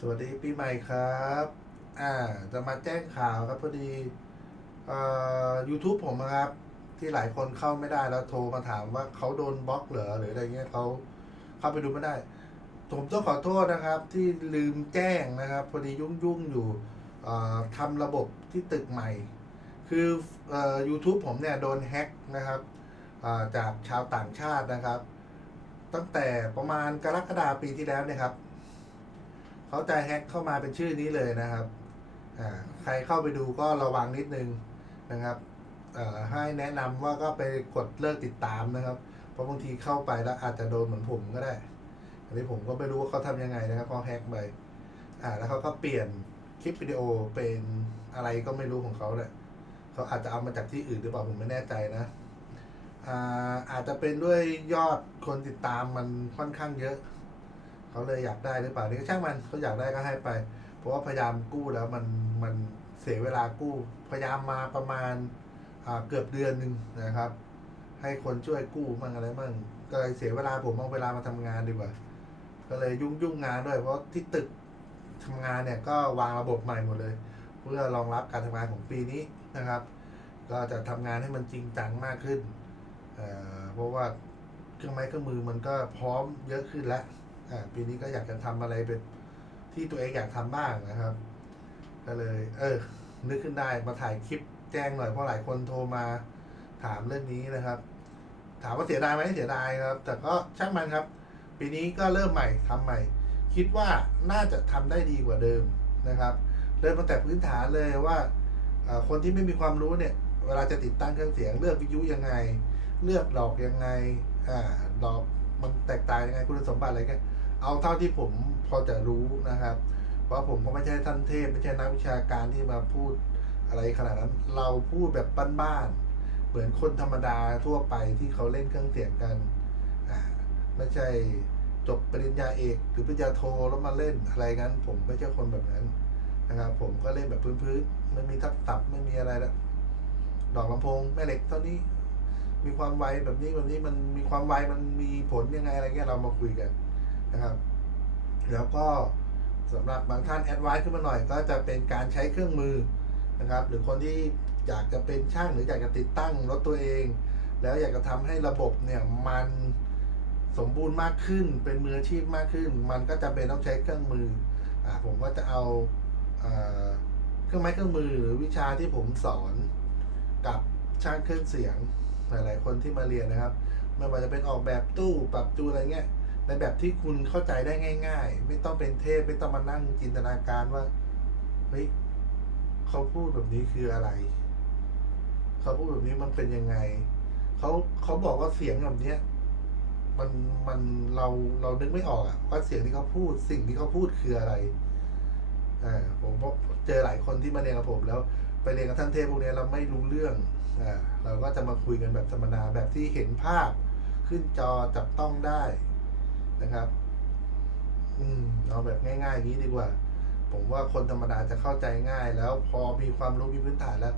สวัสดีปีใหม่ครับ อ่า จะมาแจ้งข่าวครับพอดีเอ่อ YouTube ผมอะครับ ที่หลายคนเข้าไม่ได้แล้วโทรมาถามว่าเขาโดนบล็อกเหรอหรืออะไรเงี้ยเขาเข้าไปดูไม่ได้ ผมต้องขอโทษนะครับ ที่ลืมแจ้งนะครับ พอดียุ่งยุ่งๆอยู่เอ่อทำระบบที่ตึกใหม่ คือเอ่อ YouTube ผมเนี่ยโดนแฮ็กนะครับอ่าจากชาวต่างชาตินะครับ ตั้งแต่ประมาณกรกฎาปีที่แล้วเนี่ยครับ เขาจะแฮ็กเข้ามาเป็นชื่อนี้เลยนะครับอ่าใครเข้าไปดูก็ระวังนิดนึงนะครับอ่อให้แนะนำว่าก็ไปกดเลิกติดตามนะครับ เพราะบางทีเข้าไปแล้วอาจจะโดนเหมือนผมก็ได้ อันนี้ผมก็ไม่รู้ว่าเขาทำยังไงนะครับเขาแฮ็กไปอ่าแล้วเขาก็เปลี่ยนคลิปวิดีโอเป็นอะไรก็ไม่รู้ของเขาแหละเขาอาจจะเอามาจากที่อื่นหรือเปล่าผมไม่แน่ใจนะอ่าอาจจะเป็นด้วยยอดคนติดตามมันค่อนข้างเยอะ เขาเลยอยากได้หรือเปล่านี่ก็ช่างมันเขาอยากได้ก็ให้ไป เพราะว่าพยายามกู้แล้วมันมันเสียเวลากู้ พยายามมาประมาณเกือบเดือนหนึ่งนะครับ ให้คนช่วยกู้มั่งอะไรมั่งก็เลยเสียเวลาผมเอาเวลามาทำงานดีกว่า ก็เลยยุ่งยุ่งงานด้วยเพราะที่ตึกทำงานเนี่ยก็วางระบบใหม่หมดเลย เพื่อรองรับการทำงานของปีนี้นะครับ ก็จะทำงานให้มันจริงจังมากขึ้นเเพราะว่าเครื่องไม้เครื่องมือมันก็พร้อมเยอะขึ้นแล้ว ปีนี้ก็อยากจะทำอะไรเป็นที่ตัวเองอยากทำบ้างนะครับ ก็เลย เออ นึกขึ้นได้มาถ่ายคลิปแจ้งหน่อยเพราะหลายคนโทรมาถามเรื่องนี้นะครับ ถามว่าเสียดายไหมเสียดายครับ แต่ก็ช่างมันครับ ปีนี้ก็เริ่มใหม่ทำใหม่ คิดว่าน่าจะทำได้ดีกว่าเดิมนะครับ เริ่มตั้งแต่พื้นฐานเลยว่าคนที่ไม่มีความรู้เนี่ย เวลาจะติดตั้งเครื่องเสียงเลือกวิทยุยังไง เลือกดอกยังไงอ่าดอกมันแตกต่างยังไงคุณสมบัติอะไรกัน เอาเท่าที่ผมพอจะรู้นะครับ เพราะผมก็ไม่ใช่ท่านเทพ ไม่ใช่นักวิชาการที่มาพูดอะไรขนาดนั้น เราพูดแบบบ้านๆเหมือนคนธรรมดาทั่วไปที่เขาเล่นเครื่องเสียงกันอ่าไม่ใช่จบปริญญาเอกหรือปริญญาโทแล้วมาเล่นอะไรงั้น ผมไม่ใช่คนแบบนั้นนะครับ ผมก็เล่นแบบพื้นๆไม่มีทับตับไม่มีอะไรแล้วดอกลำโพงแม่เหล็กเท่านี้ มีความไวแบบนี้แบบนี้มันมีความไวมันมีผลยังไงอะไรเงี้ยเรามาคุยกัน นะครับ แล้วก็สำหรับบางท่านแอดไว e ขึ้นมาหน่อยก็จะเป็นการใช้เครื่องมือนะครับ หรือคนที่อยากจะเป็นช่างหรืออยากจะติดตั้งรถตัวเอง แล้วอยากจะทำให้ระบบเนี่ยมันสมบูรณ์มากขึ้นเป็นมืออาชีพมากขึ้น มันก็จะเป็นต้องใช้เครื่องมืออ่าผมก็จะเอาอ่าเครื่องไม้เครื่องมือหรือวิชาที่ผมสอนกับช่างเครื่องเสียงหลาย ๆ คนที่มาเรียนนะครับ ไม่ว่าจะเป็นออกแบบตู้ปรับจูนอะไรเงี้ย ในแบบที่คุณเข้าใจได้ง่าย ๆ ไม่ต้องเป็นเทพไม่ต้องมานั่งจินตนาการว่าเฮ้ยเขาพูดแบบนี้คืออะไร เขาพูดแบบนี้มันเป็นยังไง เขาเขาบอกว่าเสียงแบบเนี้ยมันมันเราเรานึกไม่ออกอะว่าเสียงที่เขาพูดสิ่งที่เขาพูดคืออะไรอ่าผมเจอหลายคนที่มาเรียนกับผมแล้วไปเรียนกับท่านเทพพวกนี้เราไม่รู้เรื่องอ่าเราก็จะมาคุยกันแบบธรรมดาแบบที่เห็นภาพ ขึ้นจอจับต้องได้ นะครับ อืมเอาแบบง่ายๆนี้ดีกว่า ผมว่าคนธรรมดาจะเข้าใจง่าย แล้วพอมีความรู้มีพื้นฐานแล้ว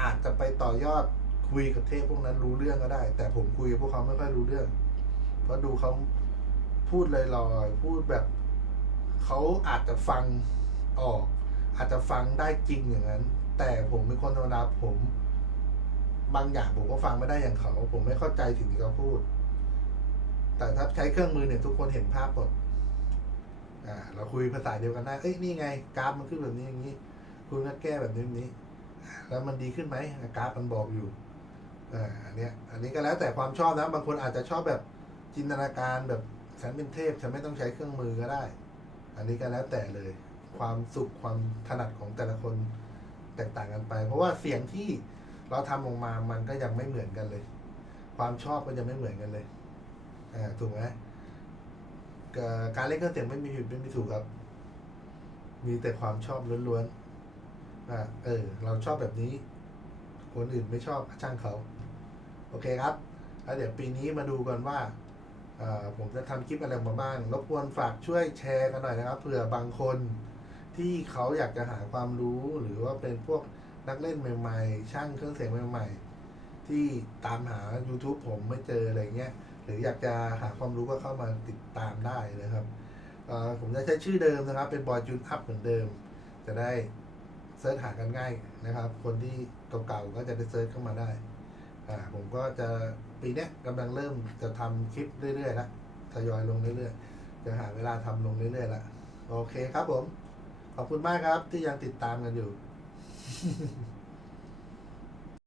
อาจจะไปต่อยอดคุยกับเทพพวกนั้นรู้เรื่องก็ได้ แต่ผมคุยกับพวกเขาไม่ค่อยรู้เรื่อง เพราะดูเขาพูดลอยๆพูดแบบเขาอาจจะฟังออก อาจจะฟังได้จริงอย่างนั้น แต่ผมเป็นคนธรรมดาผม บางอย่างผมก็ฟังไม่ได้อย่างเขา ผมไม่เข้าใจสิ่งที่เขาพูด แต่ถ้าใช้เครื่องมือเนี่ยทุกคนเห็นภาพหมดอ่าเราคุยภาษาเดียวกันได้เอ้ยนี่ไงกราฟมันขึ้นแบบนี้อย่างนี้ คุณก็แก้แบบนี้แบบนี้ แล้วมันดีขึ้นไหมกราฟมันบอกอยู่อ่าอันเนี้ยอันนี้ก็แล้วแต่ความชอบนะบางคนอาจจะชอบแบบจินตนาการแบบฉันเป็นเทพฉันไม่ต้องใช้เครื่องมือก็ได้ อันนี้ก็แล้วแต่เลย ความสุขความถนัดของแต่ละคนแตกต่างกันไป เพราะว่าเสียงที่เราทำออกมามันก็ยังไม่เหมือนกันเลย ความชอบก็ยังไม่เหมือนกันเลย อ่าถูกไหมการเล่นเครื่องเสียงไม่มีผิดไม่มีถูกครับ มีแต่ความชอบล้วนๆอ่าเออ เราชอบแบบนี้ คนอื่นไม่ชอบช่างเขา โอเคครับ แล้วเดี๋ยวปีนี้มาดูกันว่าผมจะทำคลิปอะไรมาบ้าง รบกวนฝากช่วยแชร์กันหน่อยนะครับเผื่อบางคนที่เขาอยากจะหาความรู้หรือว่าเป็นพวกนักเล่นใหม่ ๆ ช่างเครื่องเสียงใหม่ ๆ ที่ตามหา YouTube ผมไม่เจออะไรเงี้ย หรืออยากจะหาความรู้ก็เข้ามาติดตามได้นะครับผมจะใช้ชื่อเดิมนะครับ เป็นบอยจูนอัพเหมือนเดิม จะได้เซิร์ชหากันง่ายนะครับ คนที่เก่าๆก็จะได้เซิร์ชเข้ามาได้ผมก็จะปีนี้กำลังเริ่มจะทำคลิปเรื่อยๆแล้วทยอยลงเรื่อยๆ จะหาเวลาทำลงเรื่อยๆล้วโอเคครับผม ขอบคุณมากครับที่ยังติดตามกันอยู่